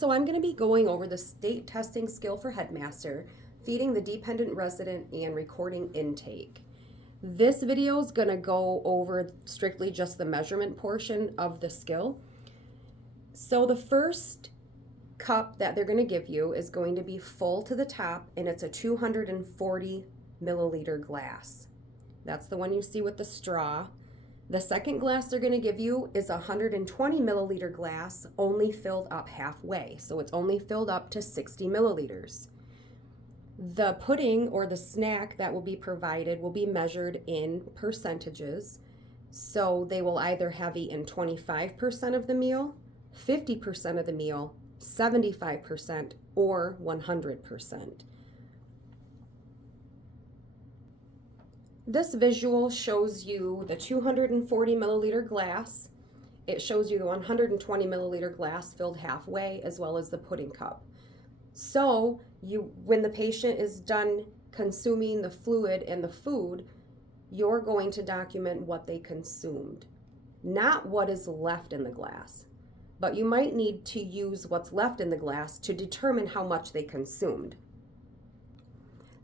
So I'm going to be going over the state testing skill for Headmaster, feeding the dependent resident, and recording intake. This video is going to go over strictly just the measurement portion of the skill. So the first cup that they're going to give you is going to be full to the top, and it's a 240 milliliter glass. That's the one you see with the straw. The second glass they're going to give you is a 120 milliliter glass, only filled up halfway. So it's only filled up to 60 milliliters. The pudding or the snack that will be provided will be measured in percentages. So they will either have eaten 25% of the meal, 50% of the meal, 75%, or 100%. This visual shows you the 240 milliliter glass. It shows you the 120 milliliter glass filled halfway, as well as the pudding cup. So when the patient is done consuming the fluid and the food, you're going to document what they consumed, not what is left in the glass. But you might need to use what's left in the glass to determine how much they consumed.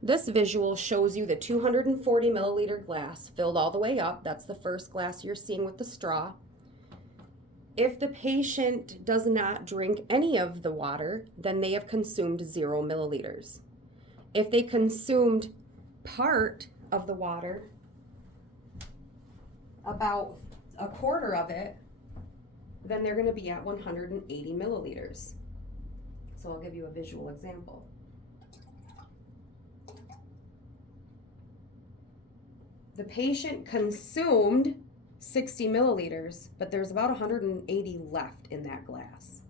This visual shows you the 240 milliliter glass filled all the way up. That's the first glass you're seeing with the straw. If the patient does not drink any of the water, then they have consumed 0 milliliters. If they consumed part of the water, about a quarter of it, then they're going to be at 180 milliliters. So I'll give you a visual example. The patient consumed 60 milliliters, but there's about 180 left in that glass.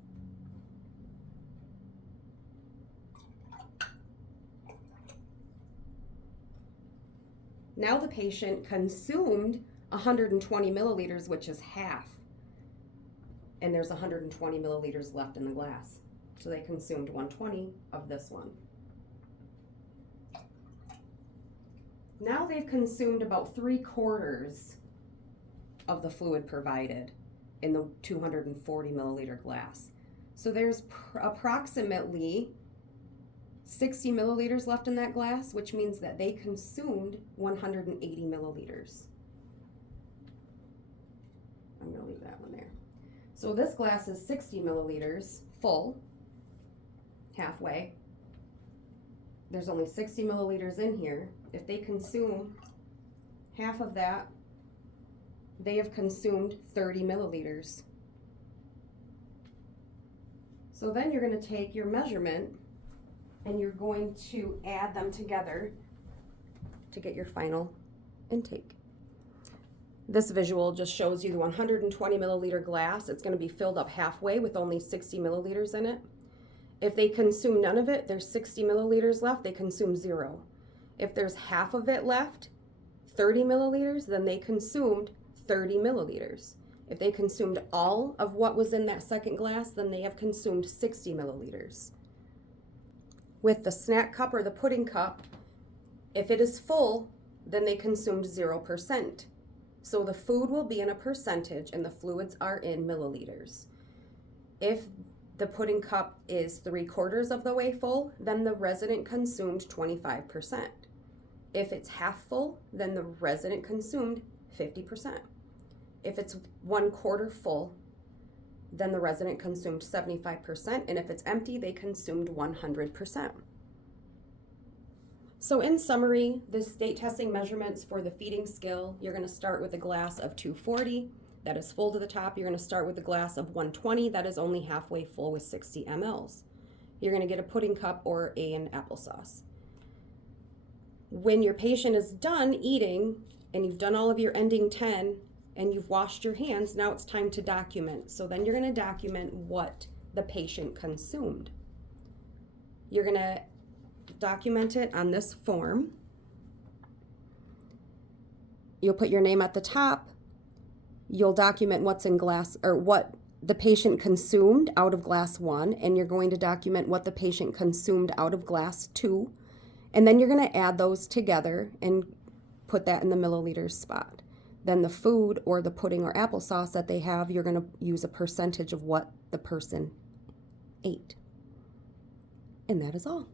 Now the patient consumed 120 milliliters, which is half, and there's 120 milliliters left in the glass. So they consumed 120 of this one. Now they've consumed about 3/4 of the fluid provided in the 240 milliliter glass. So there's approximately 60 milliliters left in that glass, which means that they consumed 180 milliliters. I'm going to leave that one there. So this glass is 60 milliliters full, halfway. There's only 60 milliliters in here. If they consume half of that, they have consumed 30 milliliters. So then you're going to take your measurement and you're going to add them together to get your final intake. This visual just shows you the 120 milliliter glass. It's going to be filled up halfway with only 60 milliliters in it. If they consume none of it, there's 60 milliliters left, they consume 0. If there's half of it left, 30 milliliters, then they consumed 30 milliliters. If they consumed all of what was in that second glass, then they have consumed 60 milliliters. With the snack cup or the pudding cup, if it is full, then they consumed 0%. So the food will be in a percentage and the fluids are in milliliters. If the pudding cup is 3/4 of the way full, then the resident consumed 25%. If it's half full, then the resident consumed 50%. If it's 1/4 full, then the resident consumed 75%, and if it's empty, they consumed 100%. So in summary, the state testing measurements for the feeding skill, you're going to start with a glass of 240 that is full to the top. You're going to start with a glass of 120 that is only halfway full with 60 mLs. You're going to get a pudding cup or an applesauce. When your patient is done eating and you've done all of your ending 10 and you've washed your hands, now it's time to document. So then you're going to document what the patient consumed. You're going to document it on this form. You'll put your name at the top. You'll document what's in glass, or what the patient consumed out of glass 1, and you're going to document what the patient consumed out of glass 2, and then you're going to add those together and put that in the milliliters spot. Then the food or the pudding or applesauce that they have, you're going to use a percentage of what the person 8. And that is all.